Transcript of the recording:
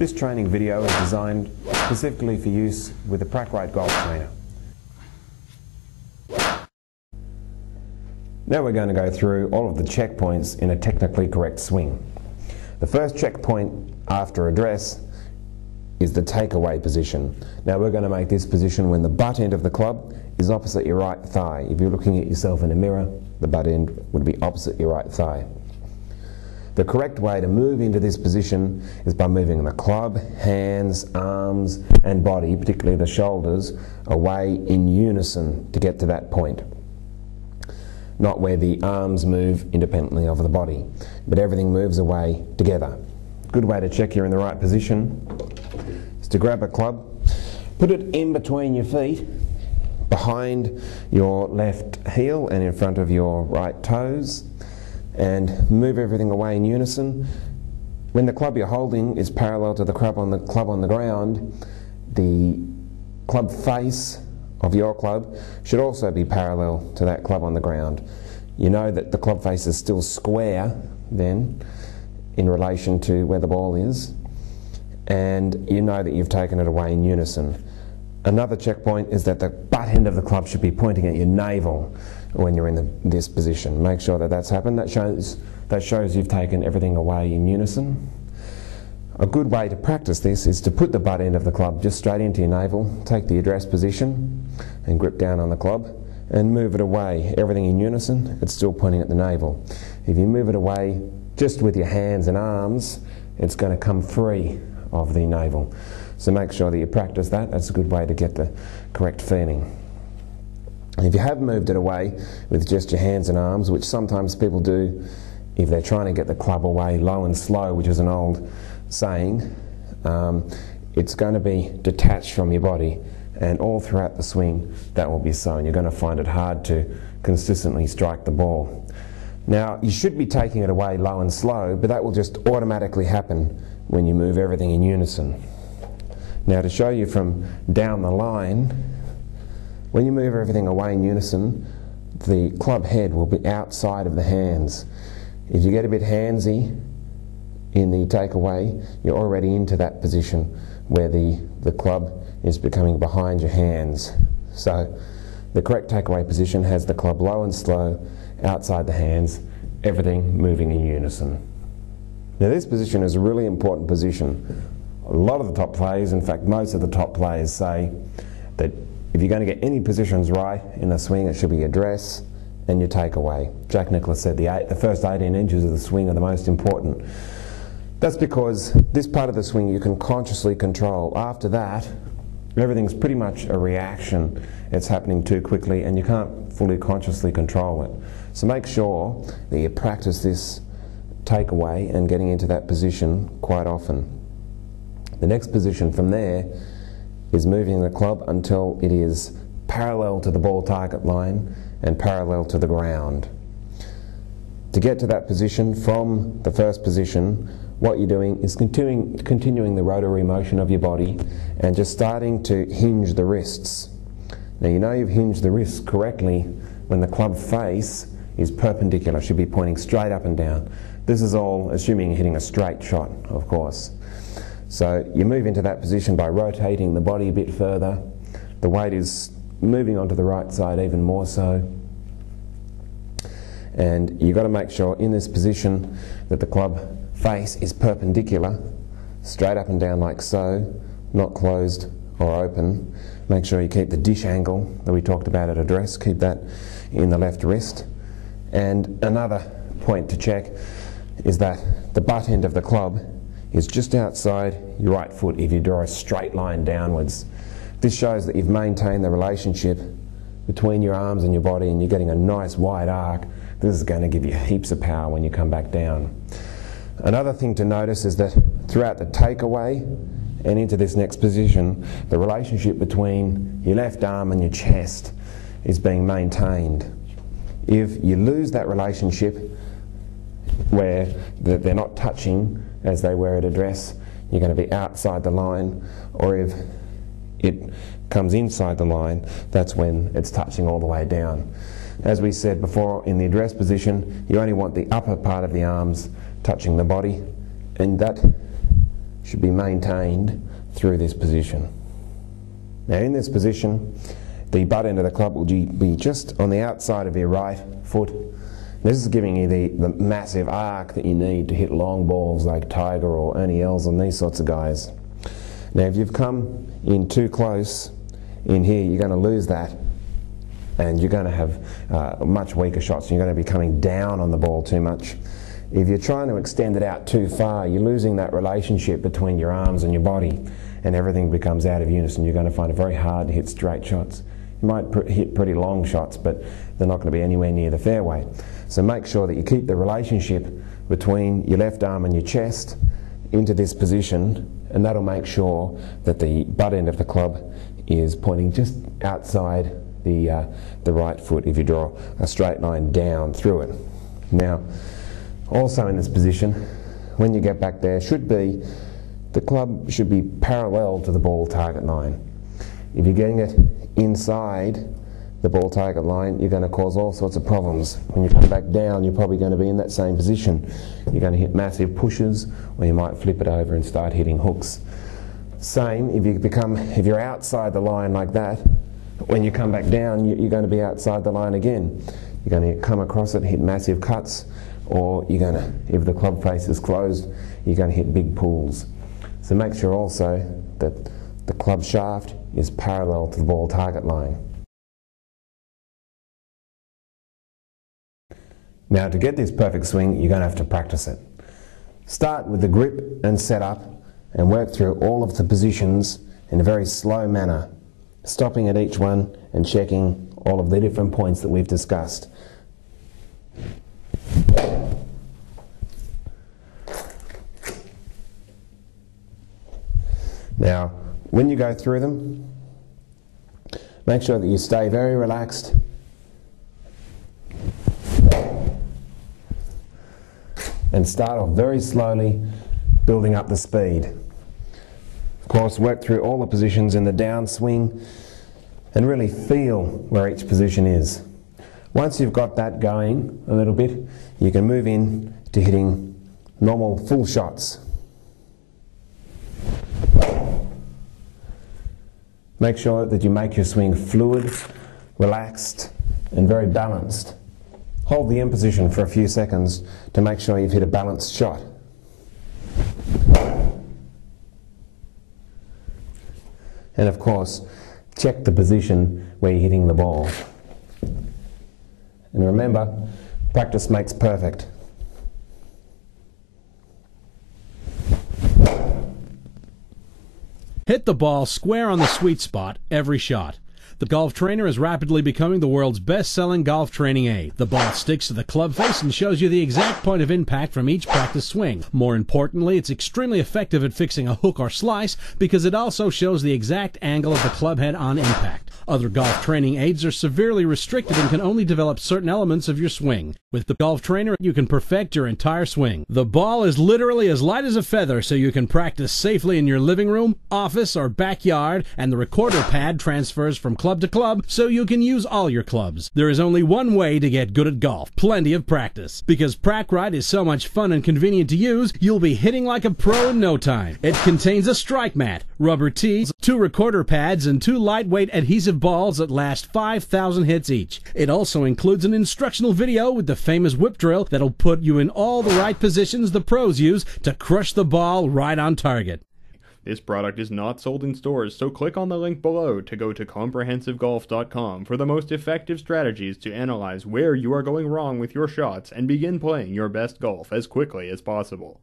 This training video is designed specifically for use with a prac rate golf trainer. Now we're going to go through all of the checkpoints in a technically correct swing. The first checkpoint after address is the takeaway position. Now we're going to make this position when the butt end of the club is opposite your right thigh. If you're looking at yourself in a mirror, the butt end would be opposite your right thigh. The correct way to move into this position is by moving the club, hands, arms and body, particularly the shoulders, away in unison to get to that point. Not where the arms move independently of the body, but everything moves away together. Good way to check you're in the right position is to grab a club, put it in between your feet, behind your left heel and in front of your right toes, and move everything away in unison. When the club you're holding is parallel to the club on the ground, the club face of your club should also be parallel to that club on the ground. You know that the club face is still square then in relation to where the ball is, and you know that you've taken it away in unison. Another checkpoint is that the butt end of the club should be pointing at your navel when you're in this position. Make sure that that's happened. That shows you've taken everything away in unison. A good way to practice this is to put the butt end of the club just straight into your navel, take the address position and grip down on the club and move it away. Everything in unison, it's still pointing at the navel. If you move it away just with your hands and arms, it's going to come free of the navel. So make sure that you practice that. That's a good way to get the correct feeling. If you have moved it away with just your hands and arms, which sometimes people do if they're trying to get the club away low and slow, which is an old saying, it's going to be detached from your body, and all throughout the swing that will be so, and you're going to find it hard to consistently strike the ball. Now you should be taking it away low and slow, but that will just automatically happen when you move everything in unison. Now to show you from down the line, when you move everything away in unison, the club head will be outside of the hands. If you get a bit handsy in the takeaway, you're already into that position where the club is becoming behind your hands. So the correct takeaway position has the club low and slow, outside the hands, everything moving in unison. Now this position is a really important position. A lot of the top players, in fact most of the top players, say that if you're going to get any positions right in the swing, it should be address and your takeaway. Jack Nicklaus said the first 18 inches of the swing are the most important. That's because this part of the swing you can consciously control. After that, everything's pretty much a reaction. It's happening too quickly and you can't fully consciously control it. So make sure that you practice this takeaway and getting into that position quite often. The next position from there is moving the club until it is parallel to the ball target line and parallel to the ground. To get to that position from the first position, what you're doing is continuing the rotary motion of your body and just starting to hinge the wrists. Now you know you've hinged the wrists correctly when the club face is perpendicular, should be pointing straight up and down. This is all assuming you're hitting a straight shot, of course. So you move into that position by rotating the body a bit further. The weight is moving onto the right side even more so. And you've got to make sure in this position that the club face is perpendicular, straight up and down like so, not closed or open. Make sure you keep the dish angle that we talked about at address, keep that in the left wrist. And another point to check is that the butt end of the club is just outside your right foot if you draw a straight line downwards. This shows that you've maintained the relationship between your arms and your body and you're getting a nice wide arc. This is going to give you heaps of power when you come back down. Another thing to notice is that throughout the takeaway and into this next position, the relationship between your left arm and your chest is being maintained. If you lose that relationship where they're not touching as they were at address, you're going to be outside the line, or if it comes inside the line, that's when it's touching all the way down. As we said before, in the address position, you only want the upper part of the arms touching the body, and that should be maintained through this position. Now in this position, the butt end of the club will be just on the outside of your right foot. This is giving you the massive arc that you need to hit long balls like Tiger or Ernie Els and these sorts of guys. Now if you've come in too close in here, you're going to lose that, and you're going to have much weaker shots. You're going to be coming down on the ball too much. If you're trying to extend it out too far, you're losing that relationship between your arms and your body, and everything becomes out of unison. You're going to find it very hard to hit straight shots. You might hit pretty long shots, but they're not going to be anywhere near the fairway. So make sure that you keep the relationship between your left arm and your chest into this position, and that'll make sure that the butt end of the club is pointing just outside the right foot if you draw a straight line down through it. Now, also in this position, when you get back there, the club should be parallel to the ball target line. If you're getting it inside the ball target line, you're going to cause all sorts of problems. When you come back down, you're probably going to be in that same position. You're going to hit massive pushes, or you might flip it over and start hitting hooks. Same, if you're outside the line like that, when you come back down, you're going to be outside the line again. You're going to come across it, hit massive cuts, or you're going to, if the club face is closed, you're going to hit big pulls. So make sure also that the club shaft is parallel to the ball target line. Now to get this perfect swing, you're going to have to practice it. Start with the grip and setup and work through all of the positions in a very slow manner, stopping at each one and checking all of the different points that we've discussed. Now, when you go through them, make sure that you stay very relaxed and start off very slowly, building up the speed. Of course, work through all the positions in the downswing and really feel where each position is. Once you've got that going a little bit, you can move in to hitting normal full shots. Make sure that you make your swing fluid, relaxed, and very balanced. Hold the in position for a few seconds to make sure you've hit a balanced shot. And of course, check the position where you're hitting the ball. And remember, practice makes perfect. Hit the ball square on the sweet spot every shot. The Golf Trainer is rapidly becoming the world's best-selling golf training aid. The ball sticks to the club face and shows you the exact point of impact from each practice swing. More importantly, it's extremely effective at fixing a hook or slice because it also shows the exact angle of the club head on impact. Other golf training aids are severely restricted and can only develop certain elements of your swing. With the Golf Trainer, you can perfect your entire swing. The ball is literally as light as a feather, so you can practice safely in your living room, office, or backyard, and the recorder pad transfers from club to club, so you can use all your clubs. There is only one way to get good at golf: plenty of practice. Because PracRite is so much fun and convenient to use, you'll be hitting like a pro in no time. It contains a strike mat, rubber tees, 2 recorder pads, and 2 lightweight adhesive balls that last 5,000 hits each. It also includes an instructional video with the famous whip drill that'll put you in all the right positions the pros use to crush the ball right on target. This product is not sold in stores, so click on the link below to go to comprehensivegolf.com for the most effective strategies to analyze where you are going wrong with your shots and begin playing your best golf as quickly as possible.